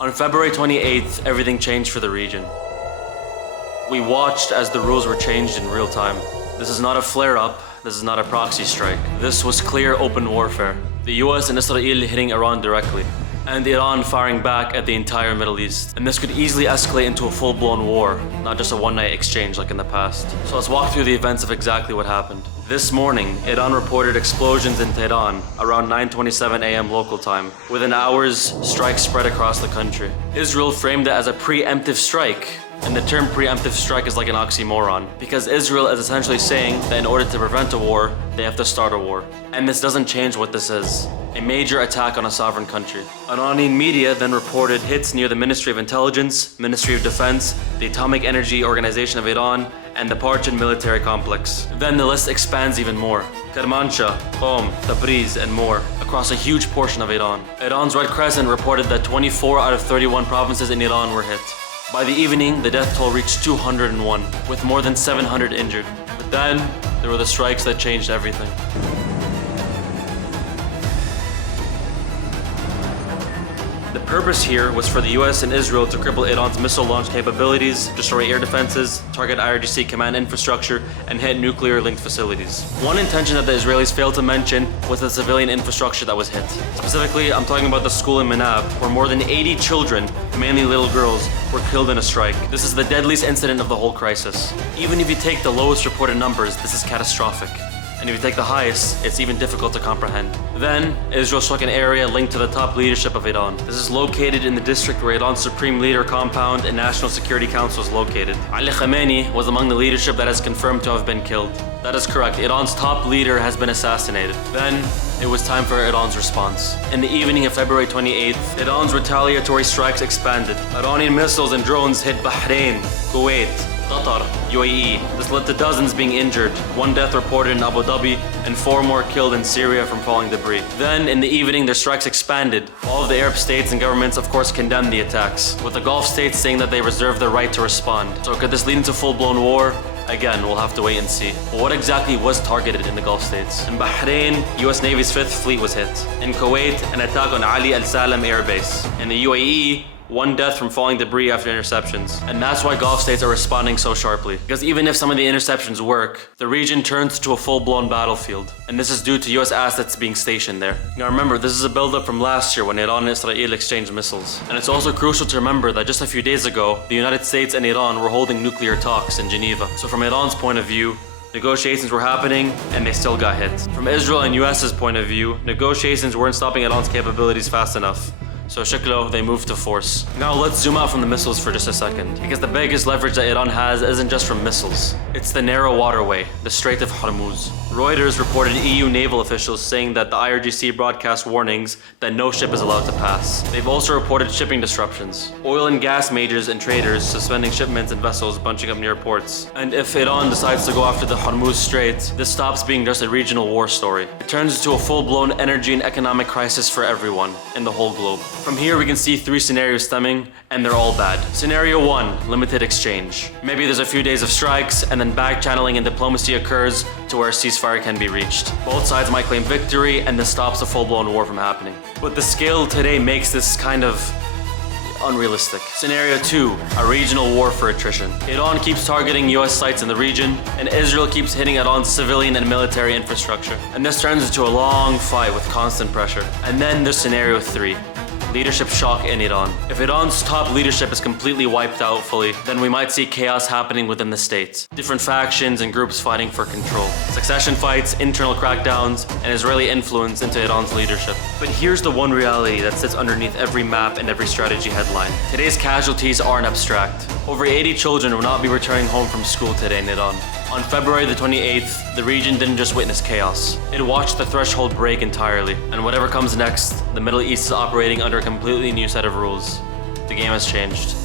On February 28th, everything changed for the region. We watched as the rules were changed in real time. This is not a flare-up, this is not a proxy strike. This was clear open warfare. The US and Israel hitting Iran directly, and Iran firing back at the entire Middle East. And this could easily escalate into a full-blown war, not just a one-night exchange like in the past. So let's walk through the events of exactly what happened. This morning, Iran reported explosions in Tehran around 9:27 a.m. local time. Within hours, strikes spread across the country. Israel framed it as a preemptive strike. And the term preemptive strike is like an oxymoron, because Israel is essentially saying that in order to prevent a war, they have to start a war. And this doesn't change what this is: a major attack on a sovereign country. Iranian media then reported hits near the Ministry of Intelligence, Ministry of Defense, the Atomic Energy Organization of Iran, and the Parchin military complex. Then the list expands even more. Kermanshah, Qom, Tabriz, and more, across a huge portion of Iran. Iran's Red Crescent reported that 24 out of 31 provinces in Iran were hit. By the evening, the death toll reached 201, with more than 700 injured. But then, there were the strikes that changed everything. The purpose here was for the US and Israel to cripple Iran's missile launch capabilities, destroy air defenses, target IRGC command infrastructure, and hit nuclear-linked facilities. One intention that the Israelis failed to mention was the civilian infrastructure that was hit. Specifically, I'm talking about the school in Manab, where more than 80 children, mainly little girls, were killed in a strike. This is the deadliest incident of the whole crisis. Even if you take the lowest reported numbers, this is catastrophic. And if you take the highest, it's even difficult to comprehend. Then, Israel struck an area linked to the top leadership of Iran. This is located in the district where Iran's Supreme Leader compound and National Security Council is located. Ali Khamenei was among the leadership that is confirmed to have been killed. That is correct, Iran's top leader has been assassinated. Then, it was time for Iran's response. In the evening of February 28th, Iran's retaliatory strikes expanded. Iranian missiles and drones hit Bahrain, Kuwait, Qatar, UAE. This led to dozens being injured, one death reported in Abu Dhabi, and 4 more killed in Syria from falling debris. Then, in the evening, their strikes expanded. All of the Arab states and governments, of course, condemned the attacks, with the Gulf states saying that they reserve their right to respond. So could this lead into full-blown war? Again, we'll have to wait and see. But what exactly was targeted in the Gulf states? In Bahrain, US Navy's 5th Fleet was hit. In Kuwait, an attack on Ali Al Salam Air Base. In the UAE, 1 death from falling debris after interceptions. And that's why Gulf states are responding so sharply. Because even if some of the interceptions work, the region turns to a full-blown battlefield. And this is due to US assets being stationed there. Now remember, this is a build-up from last year when Iran and Israel exchanged missiles. And it's also crucial to remember that just a few days ago, the United States and Iran were holding nuclear talks in Geneva. So from Iran's point of view, negotiations were happening, and they still got hit. From Israel and US's point of view, negotiations weren't stopping Iran's capabilities fast enough. So shiklo, they moved to force. Now let's zoom out from the missiles for just a second, because the biggest leverage that Iran has isn't just from missiles. It's the narrow waterway, the Strait of Hormuz. Reuters reported EU naval officials saying that the IRGC broadcast warnings that no ship is allowed to pass. They've also reported shipping disruptions. Oil and gas majors and traders suspending shipments and vessels bunching up near ports. And if Iran decides to go after the Hormuz Strait, this stops being just a regional war story. It turns into a full-blown energy and economic crisis for everyone in the whole globe. From here, we can see 3 scenarios stemming, and they're all bad. Scenario 1, limited exchange. Maybe there's a few days of strikes, and then back-channeling and diplomacy occurs to where a ceasefire can be reached. Both sides might claim victory, and this stops a full-blown war from happening. But the scale today makes this kind of unrealistic. Scenario 2, a regional war for attrition. Iran keeps targeting US sites in the region, and Israel keeps hitting Iran's civilian and military infrastructure. And this turns into a long fight with constant pressure. And then there's scenario 3. Leadership shock in Iran. If Iran's top leadership is completely wiped out fully, then we might see chaos happening within the state. Different factions and groups fighting for control. Succession fights, internal crackdowns, and Israeli influence into Iran's leadership. But here's the one reality that sits underneath every map and every strategy headline. Today's casualties aren't abstract. Over 80 children will not be returning home from school today in Iran. On February the 28th, the region didn't just witness chaos. It watched the threshold break entirely. And whatever comes next, the Middle East is operating under a completely new set of rules. The game has changed.